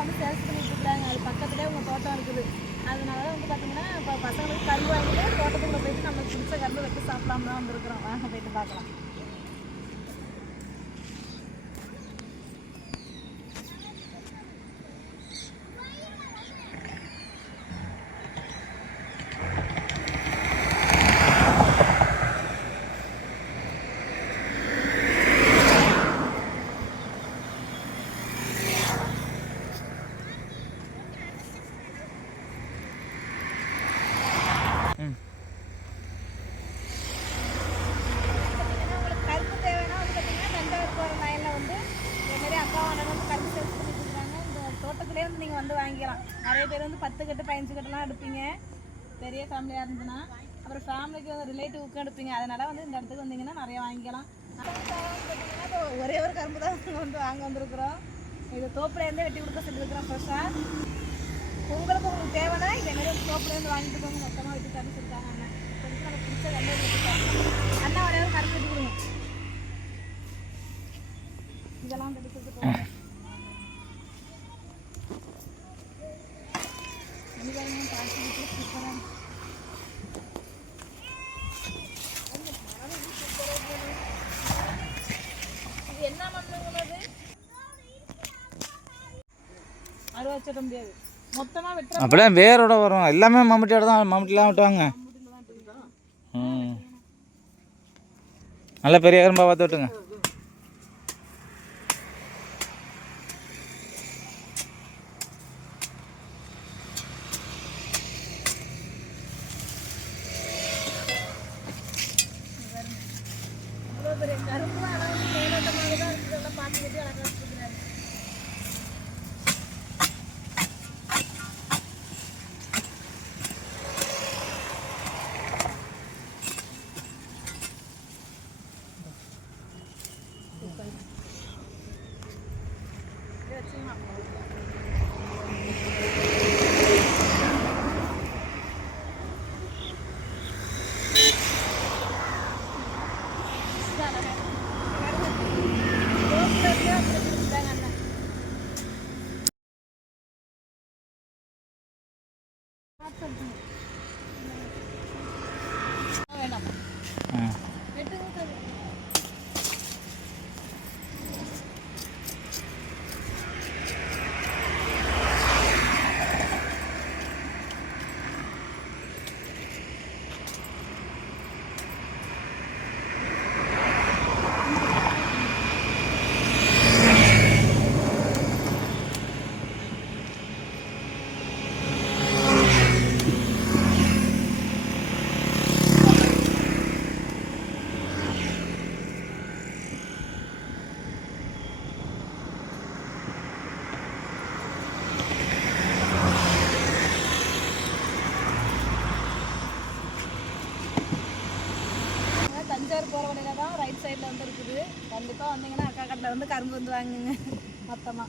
வந்து சேல்ஸ் பண்ணிட்டு இருக்காங்க. அது பக்கத்துலேயே உங்கள் தோட்டம் இருக்குது. அதனால வந்து பார்த்தீங்கன்னா இப்போ பசங்களுக்கு கரும்பு வாங்கிட்டு போயிட்டு நம்மளுக்கு பிடிச்ச கரும்பு வச்சு சாப்பிடாம தான் வந்துருக்குறோம். வாங்க போயிட்டு பார்க்கலாம் ம் பார்த்தீங்கன்னா உங்களுக்கு கரும்பு தேவைன்னா வந்து பார்த்தீங்கன்னா தஞ்சாவூர் போகிற லைனில் வந்து இதே மாதிரி அக்கா அண்ணன் வந்து கரும்பு சேல்ஸ் பண்ணிட்டு இருக்காங்க இந்த தோட்டத்திலே நீங்கள் வந்து வாங்கிக்கலாம். நிறைய பேர் வந்து பத்து கட்டு பதினஞ்சு கட்டுலாம் எடுப்பீங்க. பெரிய ஃபேமிலியாக இருந்துச்சுன்னா அப்புறம் ஃபேமிலிக்கு வந்து ரிலேட்டிவ்க்கும் எடுப்பீங்க. அதனால் வந்து இந்த இடத்துக்கு வந்தீங்கன்னா நிறைய வாங்கிக்கலாம். பார்த்தீங்கன்னா இப்போ ஒரே ஒரு கரும்பு தான் வந்து வாங்க வந்திருக்கிறோம். இது தோப்புலேருந்தே வெட்டி கொடுக்க சொல்லியிருக்கிறோம் ஃப்ரெஷ்ஷாக உங்களுக்கு உங்களுக்கு தேவைன்னா இதே மாதிரி ஒரு தோப்புலேருந்து வாங்கிட்டு போங்க. மொத்தமாக வெட்டி தரணும் சொல்லிட்டாங்க அண்ணன் கொஞ்சம் நம்ம பிடிச்ச ரெண்டு அண்ணா ஒரே ஒரு கரும்பு வெட்டி கொடுங்க. இதெல்லாம் வெட்டி கொடுத்து போங்க வெங்காயம் பார்த்துக்கிட்டு சூப்பராக இது என்ன மண்ணுங்கிறது அறுவை வச்சிட முடியாது. மொத்தமாக வெட்டுற அப்படியே வேரோட வரும். எல்லாமே மம்முட்டியோட தான் மம்முட்டிலாம் வெட்டுவாங்க. ம் நல்ல பெரிய கரும்பா பார்த்து வெட்டுங்க பெரிய கரும்பு ஆனால் வந்து மேலோட்டமாக தான் இருக்குது. எல்லாம் பார்த்துக்கிட்டு அழகாக வச்சுக்கிறாரு வேண்டாம் ம் வெட்டுங்க சார். அங்க போகிற வழியில தான் ரைட் சைடில் வந்து இருக்குது. கண்டிப்பாக வந்தீங்கன்னா அக்கா கட்டில் வந்து கரும்பு வந்து வாங்குங்க. மொத்தமாக